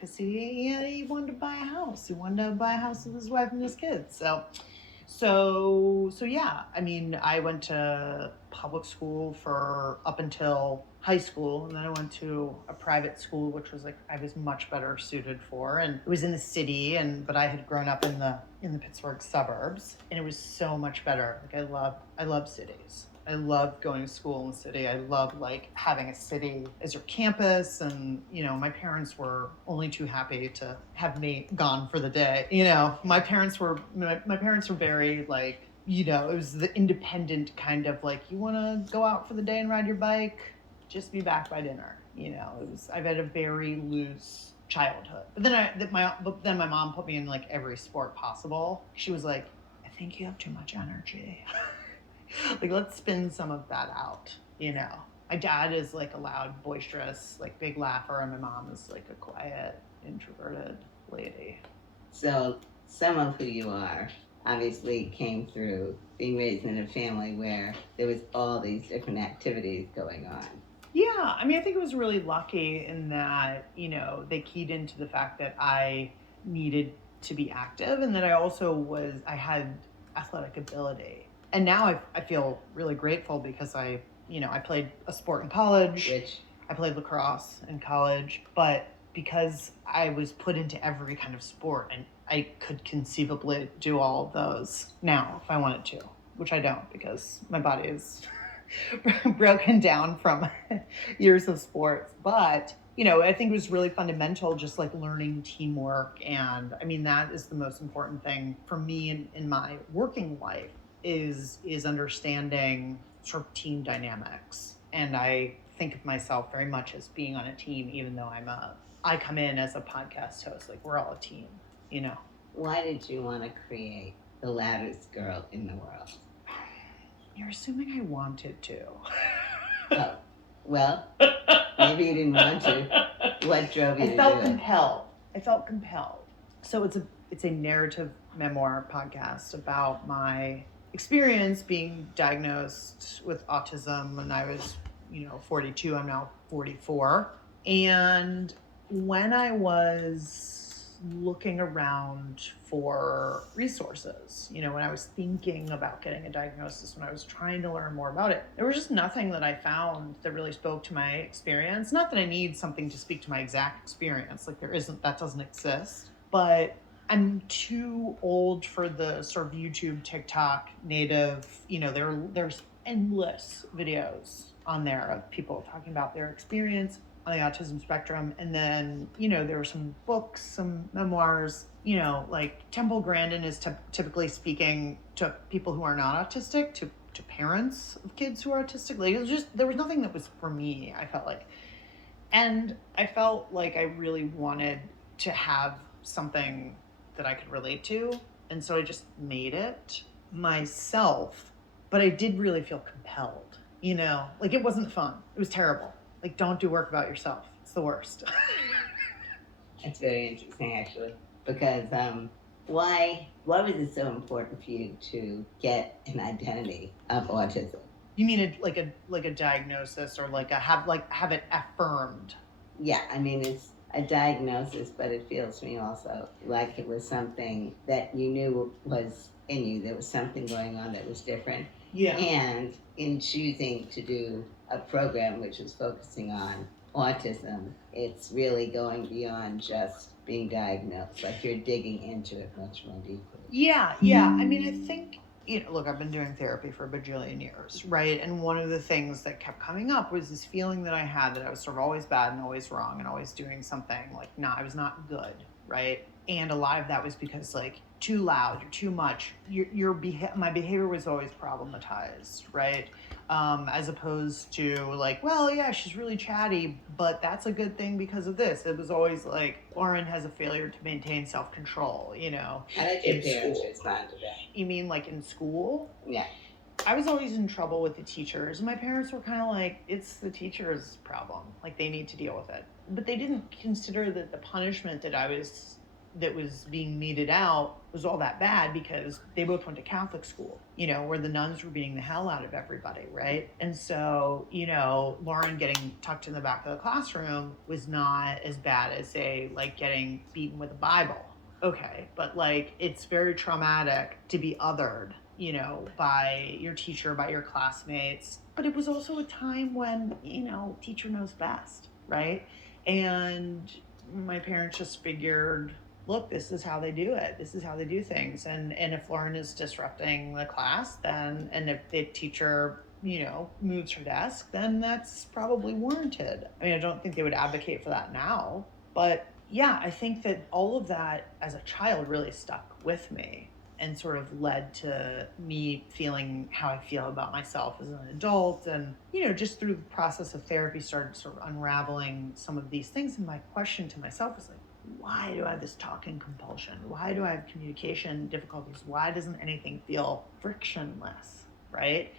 because he wanted to buy a house. He wanted to buy a house with his wife and his kids. So yeah, I mean, I went to public school for up until high school, and then I went to a private school, which was like I was much better suited for, and it was in the city, and but I had grown up in the Pittsburgh suburbs, and it was so much better. Like I love cities. I love going to school in the city. I love like having a city as your campus. And, my parents were only too happy to have me gone for the day. My parents were very like, it was the independent kind of like, you want to go out for the day and ride your bike, just be back by dinner. I've had a very loose childhood. But then my mom put me in like every sport possible. She was like, I think you have too much energy. Like, let's spin some of that out. My dad is like a loud, boisterous, like big laugher, and my mom is like a quiet, introverted lady. So some of who you are obviously came through being raised in a family where there was all these different activities going on. Yeah, I mean, I think it was really lucky in that, they keyed into the fact that I needed to be active, and that I had athletic ability. And now I feel really grateful because I played a sport in college. I played lacrosse in college, but because I was put into every kind of sport, and I could conceivably do all of those now if I wanted to, which I don't because my body is broken down from years of sports. But I think it was really fundamental, just like learning teamwork. And I mean, that is the most important thing for me in my working life is understanding sort of team dynamics. And I think of myself very much as being on a team, even though I come in as a podcast host. Like, we're all a team. Why did you want to create the loudest girl in the world? You're assuming I wanted to. Oh, well, maybe you didn't want to. What drove you to do it? I felt compelled. So it's a narrative memoir podcast about my experience being diagnosed with autism when I was, 42. I'm now 44. And when I was looking around for resources, when I was thinking about getting a diagnosis, when I was trying to learn more about it, there was just nothing that I found that really spoke to my experience. Not that I need something to speak to my exact experience, like that doesn't exist, but I'm too old for the sort of YouTube, TikTok native, there's endless videos on there of people talking about their experience on the autism spectrum. And then, there were some books, some memoirs, like Temple Grandin is typically speaking to people who are not autistic, to parents of kids who are autistic. Like, there was nothing that was for me, I felt like. And I felt like I really wanted to have something that I could relate to. And so I just made it myself. But I did really feel compelled, like it wasn't fun. It was terrible. Like, don't do work about yourself. It's the worst. That's very interesting, actually, because why was it so important for you to get an identity of autism? You mean like a diagnosis, or like have it affirmed? Yeah, I mean, it's a diagnosis, but it feels to me also like it was something that you knew was in you. There was something going on that was different. Yeah. And in choosing to do a program which is focusing on autism, it's really going beyond just being diagnosed. Like, you're digging into it much more deeply. Yeah. I mean, I think, look, I've been doing therapy for a bajillion years, right? And one of the things that kept coming up was this feeling that I had that I was sort of always bad and always wrong and always doing something like, I was not good, right? And a lot of that was because, like, too loud, you're too much. My behavior was always problematized, right? As opposed to like, well, yeah, she's really chatty, but that's a good thing because of this. It was always like, Lauren has a failure to maintain self-control, How did your parents respond to that? You mean like in school? Yeah. I was always in trouble with the teachers. My parents were kind of like, it's the teacher's problem. Like, they need to deal with it. But they didn't consider that the punishment that I was that was being meted out was all that bad because they both went to Catholic school, where the nuns were beating the hell out of everybody, right? And so, Lauren getting tucked in the back of the classroom was not as bad as, say, like getting beaten with a Bible. Okay, but like it's very traumatic to be othered, by your teacher, by your classmates. But it was also a time when, teacher knows best, right? And my parents just figured, look, this is how they do it. This is how they do things. And if Lauren is disrupting the class, then, and if the teacher, moves her desk, then that's probably warranted. I mean, I don't think they would advocate for that now, but yeah, I think that all of that as a child really stuck with me and sort of led to me feeling how I feel about myself as an adult. And, just through the process of therapy, started sort of unraveling some of these things. And my question to myself was like, why do I have this talking compulsion? Why do I have communication difficulties? Why doesn't anything feel frictionless, right?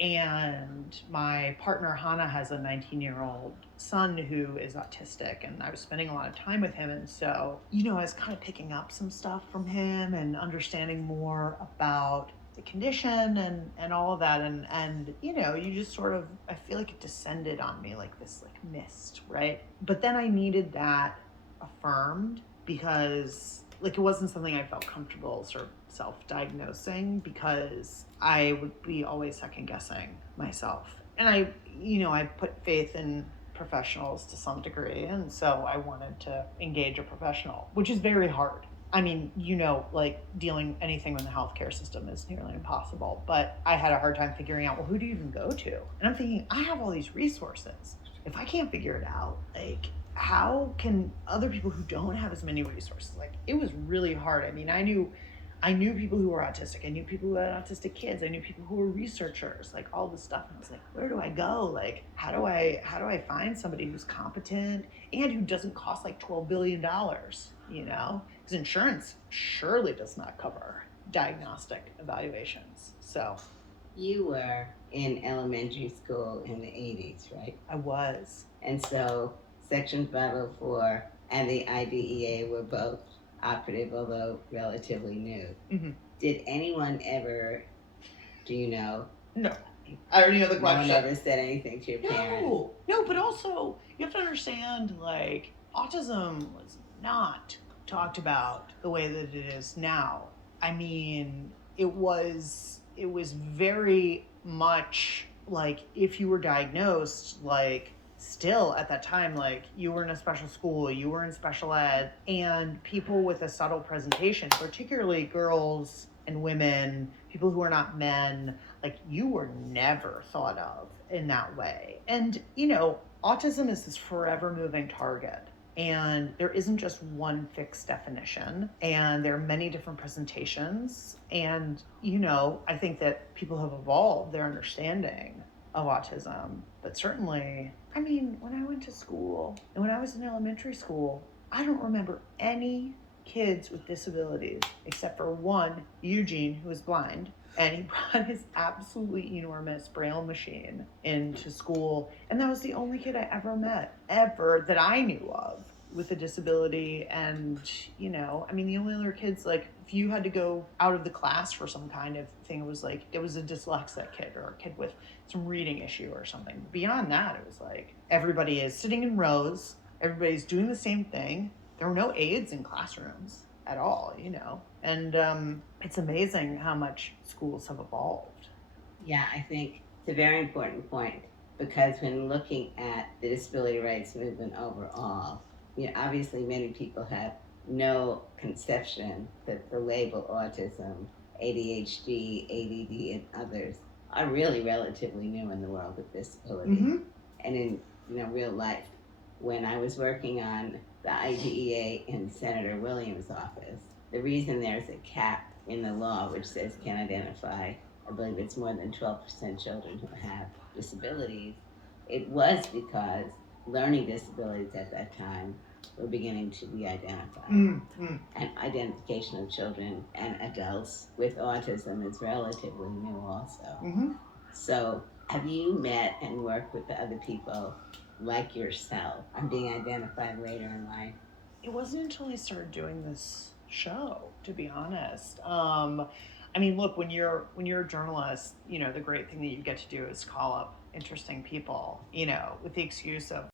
And my partner Hannah has a 19-year-old son who is autistic, and I was spending a lot of time with him. And so, I was kind of picking up some stuff from him and understanding more about the condition and all of that. And you just sort of, I feel like it descended on me like this like mist, right? But then I needed that affirmed because like it wasn't something I felt comfortable sort of self-diagnosing because I would be always second guessing myself. And I put faith in professionals to some degree. And so I wanted to engage a professional, which is very hard. I mean, like dealing anything in the healthcare system is nearly impossible. But I had a hard time figuring out, well, who do you even go to? And I'm thinking, I have all these resources. If I can't figure it out, like, how can other people who don't have as many resources? Like, it was really hard. I mean, I knew people who were autistic. I knew people who had autistic kids. I knew people who were researchers, like all this stuff. And I was like, where do I go? Like, how do I find somebody who's competent and who doesn't cost like $12 billion, Because insurance surely does not cover diagnostic evaluations. So You were in elementary school in the 80s, right? I was. And so Section 504 and the IDEA were both operative, although relatively new. Mm-hmm. Did anyone ever, do you know? No. I already know the question. No one ever said anything to your parents? No, but also you have to understand, like, autism was not talked about the way that it is now. I mean, it was very much like if you were diagnosed, like still at that time, like you were in a special school, you were in special ed, and people with a subtle presentation, particularly girls and women, people who are not men, like you were never thought of in that way. And, autism is this forever moving target. And there isn't just one fixed definition, and there are many different presentations. And, I think that people have evolved their understanding of autism. But certainly, I mean, when I went to school and when I was in elementary school, I don't remember any kids with disabilities except for one, Eugene, who was blind. And he brought his absolutely enormous Braille machine into school. And that was the only kid I ever met, ever, that I knew of with a disability. And, I mean, the only other kids, like, if you had to go out of the class for some kind of thing, it was a dyslexic kid or a kid with some reading issue or something. Beyond that, it was like everybody is sitting in rows, everybody's doing the same thing. There were no aides in classrooms at all, and it's amazing how much schools have evolved. Yeah, I think it's a very important point because when looking at the disability rights movement overall, obviously many people have no conception that the label autism, ADHD, ADD, and others are really relatively new in the world of disability. Mm-hmm. And in real life, when I was working on the IDEA in Senator Williams' office, the reason there's a cap in the law which says can identify, I believe it's more than 12% children who have disabilities, it was because learning disabilities at that time were beginning to be identified. Mm-hmm. And identification of children and adults with autism is relatively new also. Mm-hmm. So have you met and worked with the other people like yourself on being identified later in life? it wasn't until I started doing this show, to be honest. I mean, look, when you're a journalist, the great thing that you get to do is call up interesting people, with the excuse of